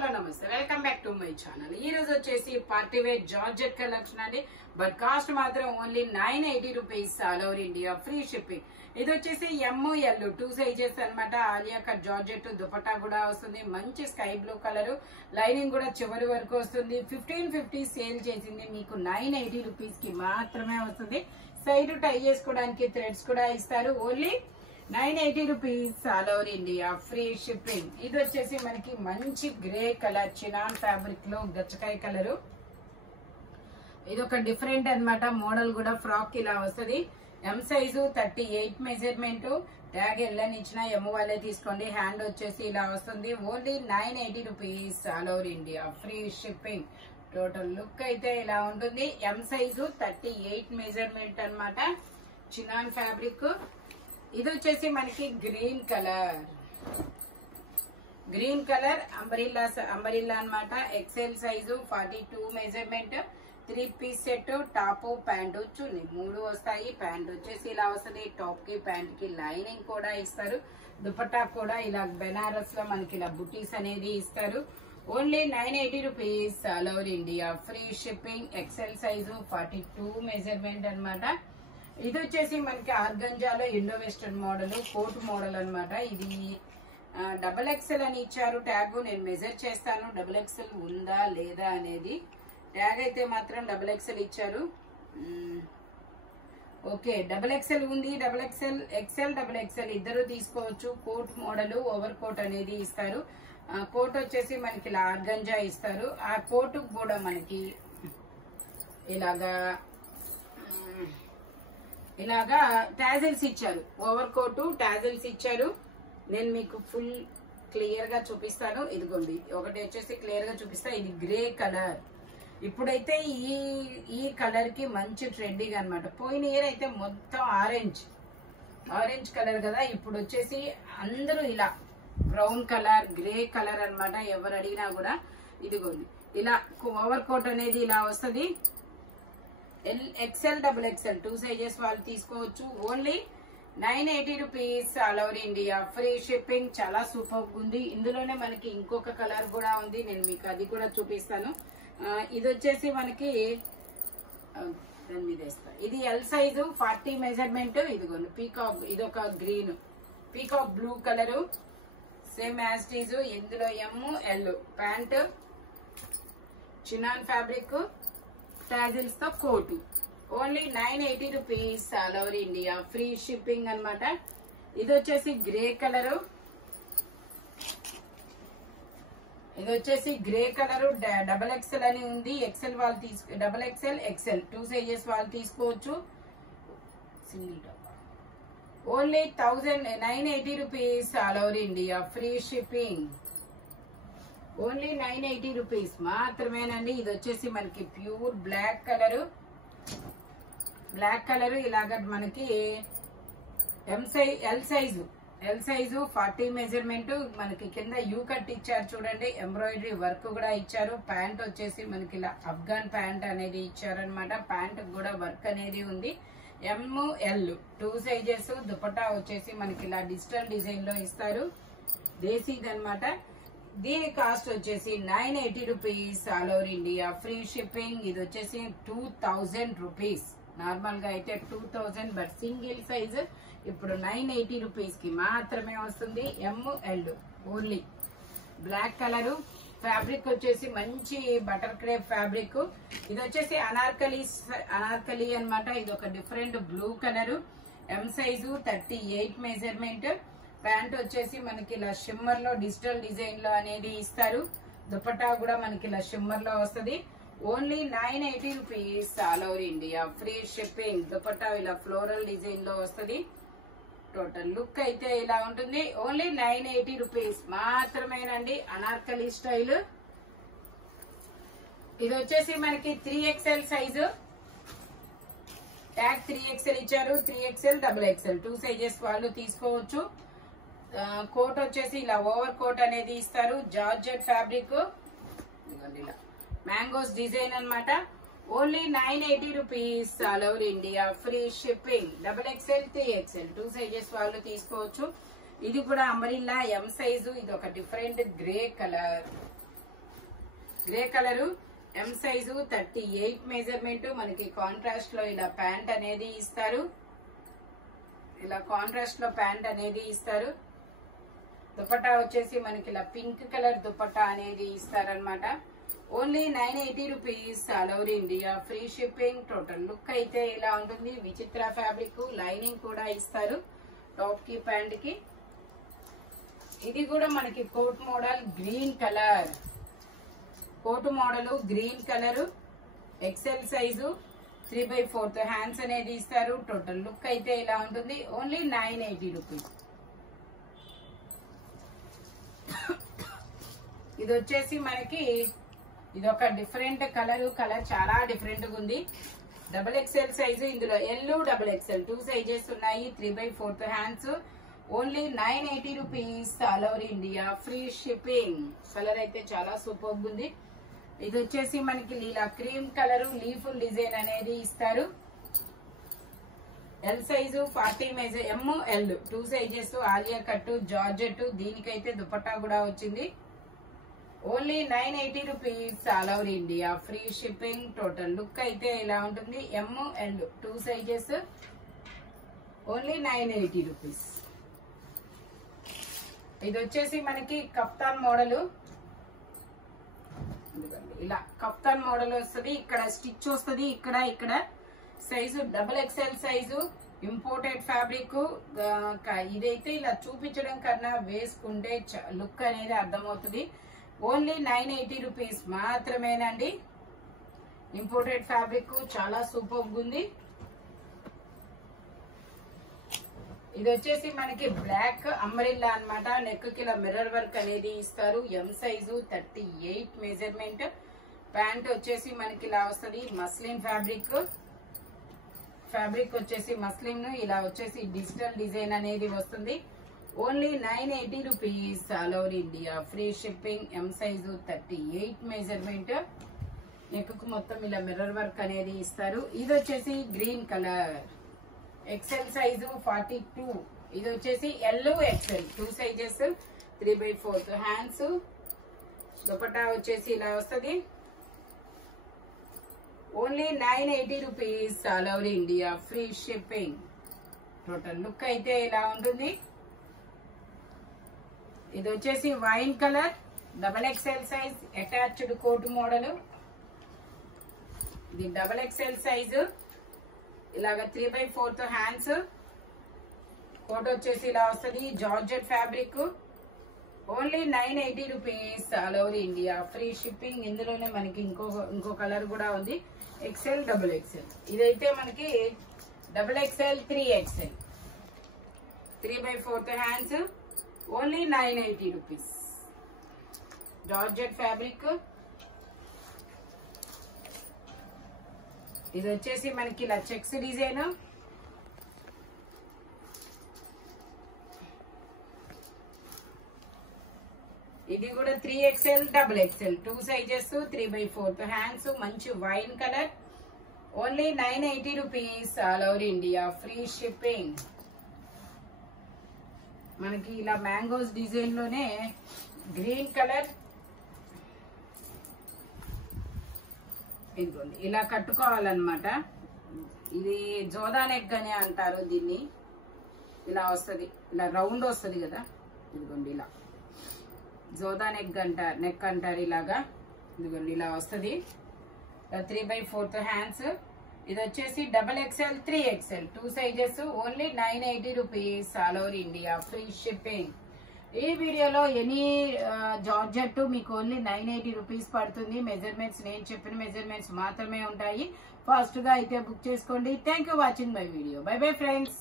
Hello నమస్తే, welcome back to my channel. ఈ రోజు వచ్చేసి పార్టీ వేర్ జార్జెట్ కలెక్షన్ అండి. బట్ కాస్ట్ మాత్రం only 980 rupees, all over India free shipping. ఇది వచ్చేసి ML 2 సైజెస్ అన్నమాట. ఆలియా కట్ జార్జెట్ దుపట్టా కూడా వస్తుంది. మంచి స్కై బ్లూ కలర్, లైనింగ్ కూడా చివరి వరకు వస్తుంది. 1550 సేల్ చేసింది, మీకు 980 రూపీస్ కి మాత్రమే వస్తుంది. సైడ్ టై చేసుకోవడానికి థ్రెడ్స్ కూడా ఇస్తారు. Only 980 rupees, all over India free shipping. ఇది వచ్చేసి మనకి మంచి గ్రే కలర్ చినాన్ ఫ్యాబ్రిక్ లో గచ్చకాయ కలర్. ఇది ఒక డిఫరెంట్ అన్నమాట. మోడల్ కూడా ఫ్రాక్ ఇలా వస్తుంది. M size 38 measurement. ట్యాగ్ ఎల్లని ఇచ్చిన ఎమ్ వాళ్ళే తీసుకోండి. హ్యాండ్ వచ్చేసి ఇలా వస్తుంది. Only 980 rupees, all over India free shipping. Total look అయితే ఇలా ఉంటుంది. ఎం సైజు 38 మెజర్మెంట్ అన్నమాట. Chinon fabric. ఇది వచ్చేసి మనకి గ్రీన్ కలర్ అంబరిల్లా అన్నమాట. XL size 42 measurement. 3 piece set, top pant chunni 3 వస్తాయి. ప్యాంట్ వచ్చేసి ఇలా వస్తుంది. టాప్ కి ప్యాంట్ కి లైనింగ్ కూడా ఇస్తారు. దుపట్టా కూడా ఇలా బెనారస్ లో మనకి ఇలా బుటీస్ అనేది ఇస్తారు. Only 980 rupees, all over India free shipping. XL size 42 measurement అన్నమాట. ఇది వచ్చేసి మనకి ఆర్గంజాలో Indo western model, coat model అన్నమాట. ఇది XXL అని ఇచ్చారు ట్యాగ్. నేను మెజర్ చేస్తాను XXL ఉందా లేదా అనేది. ట్యాగ్ అయితే మాత్రం XXL ఇచ్చారు. ఓకే, XXL ఉంది. XXL ఇద్దరు తీసుకోవచ్చు. కోట్ మోడల్, ఓవర్ కోట్ అనేది ఇస్తారు. కోట్ వచ్చేసి మనకి ఇలా ఆర్గంజా ఇస్తారు. ఆ కోట్ కూడా మనకి ఇలాగా టాజిల్స్ ఇచ్చారు. ఓవర్ కోటు టాజిల్స్ ఇచ్చారు. నేను మీకు ఫుల్ క్లియర్ గా చూపిస్తాను. ఇదిగోండి, ఒకటి వచ్చేసి క్లియర్ గా చూపిస్తా. ఇది గ్రే కలర్. ఇప్పుడైతే ఈ కలర్ కి మంచి ట్రెండింగ్ అన్నమాట. పోయిన ఇయర్ అయితే మొత్తం ఆరెంజ్ కలర్ కదా. ఇప్పుడు వచ్చేసి అందరూ ఇలా బ్రౌన్ కలర్, గ్రే కలర్ అన్నమాట. ఎవరు అడిగినా కూడా ఇదిగోండి ఇలా ఓవర్ కోట్ అనేది ఇలా వస్తుంది. XL XXL 2 సైజెస్ వాళ్ళు తీసుకోవచ్చు. Only 980 rupees, all over India free shipping. చాలా సూపర్ ఉంది. ఇందులోనే మనకి ఇంకొక కలర్ కూడా ఉంది. నేను మీకు అది కూడా చూపిస్తాను. ఇది వచ్చేసి మనకి దాని మీద వేస్తా. ఇది ఎల్ సైజు 40 మెజర్మెంట్. ఇదిగోండి పీకాక్, ఇది ఒక green peacock blue colour. Same as these. ఇందులో ML pant, chinon fabric, tassels తో coat. Only 980 rupees, all over India free shipping అన్నమాట. ఇది వచ్చేసి గ్రే కలరు. XXL అని ఉంది. XL వాళ్ళు XXL 2 సైజెస్ వాళ్ళు తీసుకోవచ్చు. Single top. Only 980 rupees, all over India free shipping. Only 980 rupees మాత్రమేనండి. ఇది వచ్చేసి మనకి ప్యూర్ బ్లాక్ కలర్. ఇలాగ మనకి ఎల్ సైజు 40 మెజర్మెంట్. మనకి కింద యూ కట్ ఇచ్చారు చూడండి. ఎంబ్రాయిడరీ వర్క్ కూడా ఇచ్చారు. ప్యాంట్ వచ్చేసి మనకి ఇలా అఫ్ఘాన్ ప్యాంట్ అనేది ఇచ్చారనమాట. ప్యాంట్ కూడా వర్క్ అనేది ఉంది. ML 2 sizes. దుపట్టా వచ్చేసి మనకి ఇలా డిజిటల్ డిజైన్ లో ఇస్తారు. దేశీది అనమాట. దీని కాస్ట్ వచ్చేసి 980 rupees, all over India free shipping. ఇది వచ్చేసి 2000 రూపీస్. నార్మల్ గా అయితే 2000, బట్ సింగిల్ సైజ్ ఇప్పుడు 980 రూపీస్ కి మాత్రమే వస్తుంది. ML only. Black colour. Fabric వచ్చేసి మంచి బటర్ క్రేప్ ఫ్యాబ్రిక్. ఇది వచ్చేసి అనార్కలి అన్నమాట. ఇది ఒక డిఫరెంట్ బ్లూ కలర్. ఎం సైజు 38 మెజర్మెంట్. ప్యాంట్ వచ్చేసి మనకి ఇలా షిమ్మర్ లో డిజిటల్ డిజైన్ లో అనేది ఇస్తారు. దుపట్టా కూడా మనకి ఇలా షిమ్మర్ లో వస్తుంది. Only 980 rupees, all over India free shipping. Dupatta ఇలా ఫ్లోరల్ డిజైన్ లో వస్తుంది. టోటల్ లుక్ అయితే ఇలా ఉంటుంది. ఓన్లీ 980 రూపీస్ మాత్రమేనండి. అనార్కలి స్టైల్. ఇది వచ్చేసి మనకి 3XL సైజు. ట్యాగ్ 3XL ఇచ్చారు. 3XL XXL 2 సైజెస్ వాళ్ళు తీసుకోవచ్చు. కోట్ వచ్చేసి ఇలా ఓవర్ కోట్ అనేది ఇస్తారు. Georgette fabric. ఇలా మ్యాంగోస్ డిజైన్ అన్నమాట. Only 980 rupees, all over India free shipping. XXL 3XL 2 sizes వాళ్ళు తీసుకోవచ్చు. ఇది కూడా అంబరిల్లా ఎం సైజు. ఇది ఒక different grey colour. Grey colour, ఎం సైజు 38 మెజర్మెంట్. మనకి కాంట్రాస్ట్ లో ఇలా ప్యాంట్ అనేది ఇస్తారు. ఇలా కాంట్రాస్ట్ లో ప్యాంట్ అనేది ఇస్తారు. దుపట్టా వచ్చేసి మనకి ఇలా పింక్ కలర్ దుపట్టా అనేది ఇస్తారనమాట. Only 980 rupees, all over India, free shipping. Total look అయితే ఇలా ఉంటుంది. విచిత్ర ఫ్యాబ్రిక్, లైనింగ్ కూడా ఇస్తారు టాప్ కి ప్యాంట్ కి. ఇది కూడా మనకి coat model, green colour coat model, green colour, XL size, 3/4 hands అనేది ఇస్తారు. టోటల్ లుక్ అయితే ఇలా ఉంటుంది. Only 980 rupees. ఇది వచ్చేసి మనకి ఇది ఒక డిఫరెంట్ కలర్ చాలా డిఫరెంట్ గా ఉంది. XXL సైజు, ఇందులో ఎల్, XXL 2 సైజెస్ ఉన్నాయి. 3/4 hands. Only 980 rupees, all over India, free shipping. Colour అయితే చాలా సూపర్ ఉంది. ఇది వచ్చేసి మనకి ఇలా క్రీమ్ కలర్, లీఫ్ డిజైన్ అనేది ఇస్తారు. L size 40 measure, M, L 2 sizes. Alia cut, georgette. దీనికైతే దుపట్టా కూడా వచ్చింది. Only 980 rupees, all over India, free shipping. Total look అయితే ఇలా ఉంటుంది. M, L 2 sizes. Only 980 rupees. ఇది వచ్చేసి మనకి కఫ్తాన్ మోడల్. ఇలా కఫ్తాన్ మోడల్ వస్తుంది. ఇక్కడ స్టిచ్ వస్తుంది. ఇక్కడ size XXL size, imported fabric. ఇదైతే ఇలా చూపించడం కన్నా వేసుకుంటే లుక్ అనేది అర్థమవుతుంది. ఓన్లీ 980 రూపీస్ మాత్రమేనండి. ఇంపోర్టెడ్ ఫ్యాబ్రిక్ చాలా సూపర్ ఉంది. ఇది వచ్చేసి మనకి బ్లాక్ అంబ్రెల్లా అన్నమాట. నెక్ కి ఇలా మిర్రర్ వర్క్ అనేది ఇస్తారు. ఎం సైజు 38 మెజర్మెంట్. ప్యాంట్ వచ్చేసి మనకి ఇలా వస్తుంది. మస్లిన్ ఫ్యాబ్రిక్ వచ్చేసి మస్లిన్. ఇలా వచ్చేసి డిజిటల్ డిజైన్ అనేది వస్తుంది. Only 980 rupees, all over India, free shipping. ఎం సైజు 38 మెజర్మెంట్. నెక్ కు మొత్తం ఇలా మిర్రర్ వర్క్ అనేది ఇస్తారు. ఇది వచ్చేసి గ్రీన్ కలర్, ఎక్సెల్ సైజు 42. ఇది వచ్చేసి L, XL 2 sizes. 3/4 hands. Dupatta వచ్చేసి ఇలా వస్తుంది. Only 980 rupees, all over India, free shipping. Total look అయితే ఇలా ఉంటుంది. ఇది వచ్చేసి wine colour, XXL size, attached coat model. ఇది XXL సైజు. ఇలాగా 3/4 హ్యాండ్స్. కోట్ వచ్చేసి ఇలా వస్తుంది. Georgette fabric. Only 980 rupees, all over India, free shipping. ఇందులోనే మనకి ఇంకో కలర్ కూడా ఉంది. XL, XXL. ఇదైతే మనకి XXL, 3XL, 3/4 hands. Only 980 rupees. Georgette fabric. ఇది వచ్చేసి మనకి ఇలా చెక్స్ డిజైన్. ఇది కూడా 3XL, XXL 2 సైజెస్. 3/4 హ్యాండ్స్. మంచి wine colour. Only 980 rupees, all over India, free shipping. మనకి ఇలా మ్యాంగోస్ డిజైన్ లోనే గ్రీన్ కలర్. ఇదిగోండి ఇలా కట్టుకోవాలన్నమాట. ఇది జోదా నెక్ అని అంటారు దీన్ని. ఇలా వస్తుంది. ఇలా రౌండ్ వస్తుంది కదా. ఇదిగోండి ఇలా జోదా నెక్ అంటారు. ఇలాగా ఇదిగోండి ఇలా వస్తుంది. 3/4 హ్యాండ్స్. ఇది వచ్చేసి XXL, 3XL 2 sizes. Only 980 rupees, all over India, free shipping. ఈ వీడియోలో ఎనీ జార్జెట్ మీకు ఓన్లీ 980 రూపీస్ పడుతుంది. మెజర్మెంట్స్ నేను చెప్పిన మెజర్మెంట్స్ మాత్రమే ఉంటాయి. ఫాస్ట్ గా అయితే బుక్ చేసుకోండి. Thank you watching my video. By bye friends.